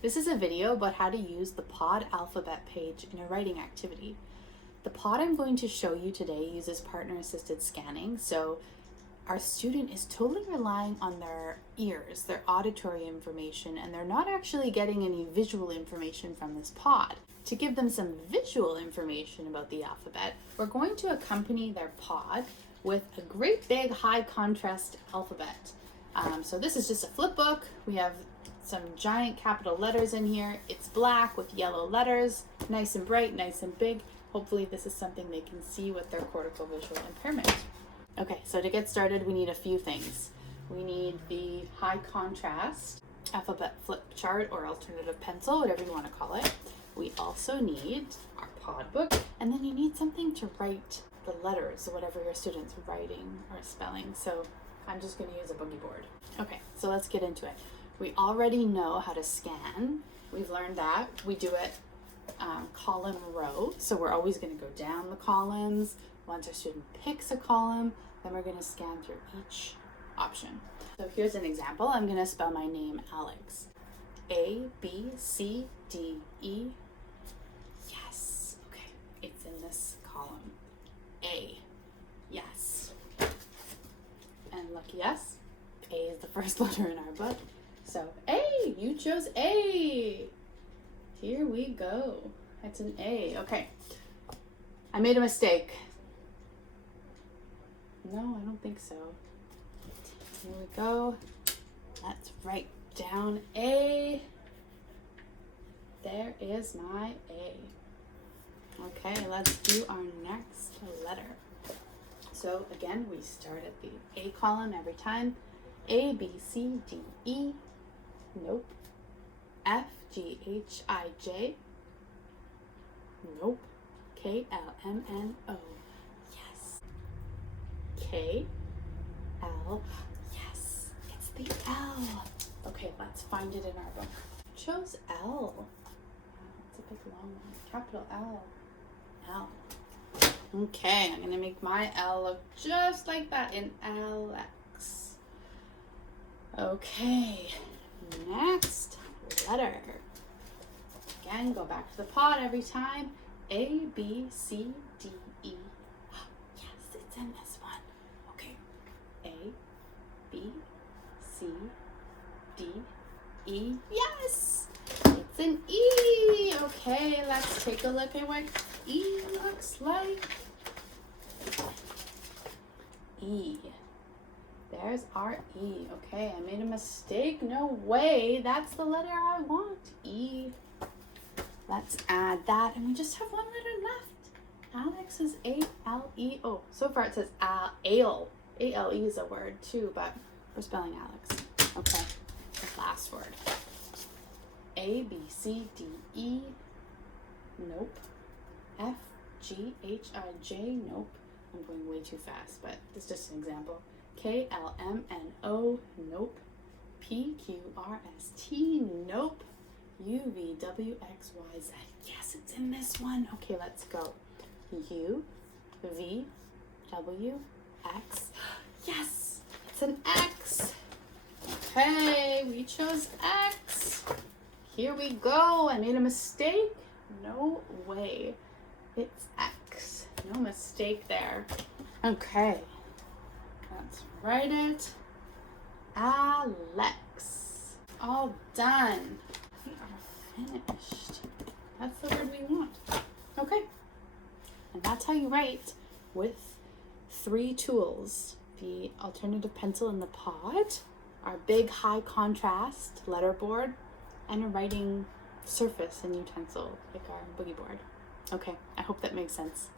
This is a video about how to use the PODD alphabet page in a writing activity. The PODD I'm going to show you today uses partner-assisted scanning, so our student is totally relying on their ears, their auditory information, and they're not actually getting any visual information from this PODD. To give them some visual information about the alphabet, we're going to accompany their PODD with a great big high contrast alphabet. So this is just a flip book. We have some giant capital letters in here. It's black with yellow letters, nice and bright, nice and big. Hopefully this is something they can see with their cortical visual impairment. Okay, so to get started, we need a few things. We need the high contrast alphabet flip chart or alternative pencil, whatever you want to call it. We also need our PODD book, and then you need something to write the letters, whatever your student's writing or spelling. So I'm just going to use a boogie board. Okay, so let's get into it. We already know how to scan. We've learned that. We do it column row. So we're always going to go down the columns. Once our student picks a column, then we're going to scan through each option. So here's an example. I'm going to spell my name Alex. A, B, C, D, E. Yes. Okay, it's in this column. A. Yes. And lucky us, A is the first letter in our book. So A, you chose A. Here we go. It's an A. Okay. I made a mistake. No, I don't think so. Here we go. Let's write down A. There is my A. Okay, let's do our next letter. So again, we start at the A column every time. A, B, C, D, E. Nope. F, G, H, I, J. Nope. K, L, M, N, O. Yes. K, L. Yes. It's the L. Okay, let's find it in our book. Chose L. Wow, it's a big long one. Capital L. L. Okay, I'm going to make my L look just like that in LX. Okay, next letter. Again, go back to the PODD every time. A, B, C, D, E. Yes, it's in this one. Okay, A, B, C, D, E. Yes, it's an E. Okay, let's take a look at what E looks like. E. There's our E. Okay, I made a mistake. No way. That's the letter I want. E. Let's add that. And we just have one letter left. Alex is A-L-E. Oh, so far it says ale. A-L-E is a word too, but we're spelling Alex. Okay, the last word. A, B, C, D, E. Nope. F, G, H, I, J. Nope. I'm going way too fast, but this is just an example. K, L, M, N, O. Nope. P, Q, R, S, T. Nope. U, V, W, X, Y, Z. Yes, it's in this one. Okay, let's go. U, V, W, X. Yes, it's an X. Okay, we chose X. Here we go. I made a mistake. No way. It's X. No mistake there. Okay. Let's write it. Alex. All done. We are finished. That's the word we want. Okay. And that's how you write with 3 tools. The alternative pencil in the PODD, our big high contrast letterboard, and a writing surface and utensil like our boogie board. Okay, I hope that makes sense.